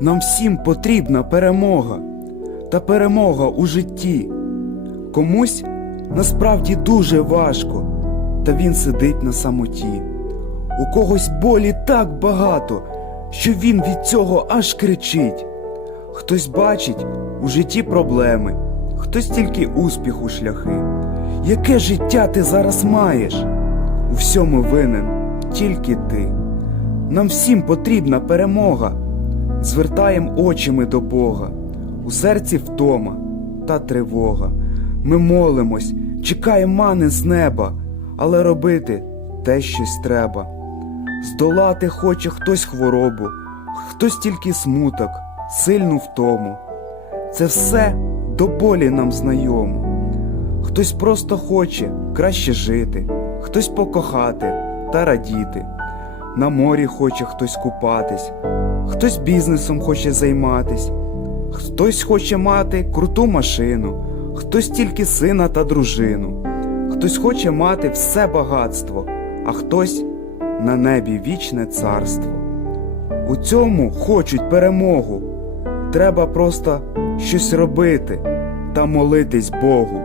Нам всім потрібна перемога та перемога у житті. Комусь насправді дуже важко, та він сидить на самоті. У когось болі так багато, що він від цього аж кричить. Хтось бачить у житті проблеми, хтось тільки успіху шляхи. Яке життя ти зараз маєш? У всьому винен тільки ти. Нам всім потрібна перемога. Звертаєм очі до Бога, у серці втома та тривога. Ми молимось, чекаємо мани з неба, але робити те щось треба. Здолати хоче хтось хворобу, хтось тільки смуток, сильну втому. Це все до болі нам знайомо. Хтось просто хоче краще жити, хтось покохати та радіти. На морі хоче хтось купатись, хтось бізнесом хоче займатись, хтось хоче мати круту машину, хтось тільки сина та дружину, хтось хоче мати все багатство, а хтось на небі вічне царство. У цьому хочуть перемогу. Треба просто щось робити та молитись Богу.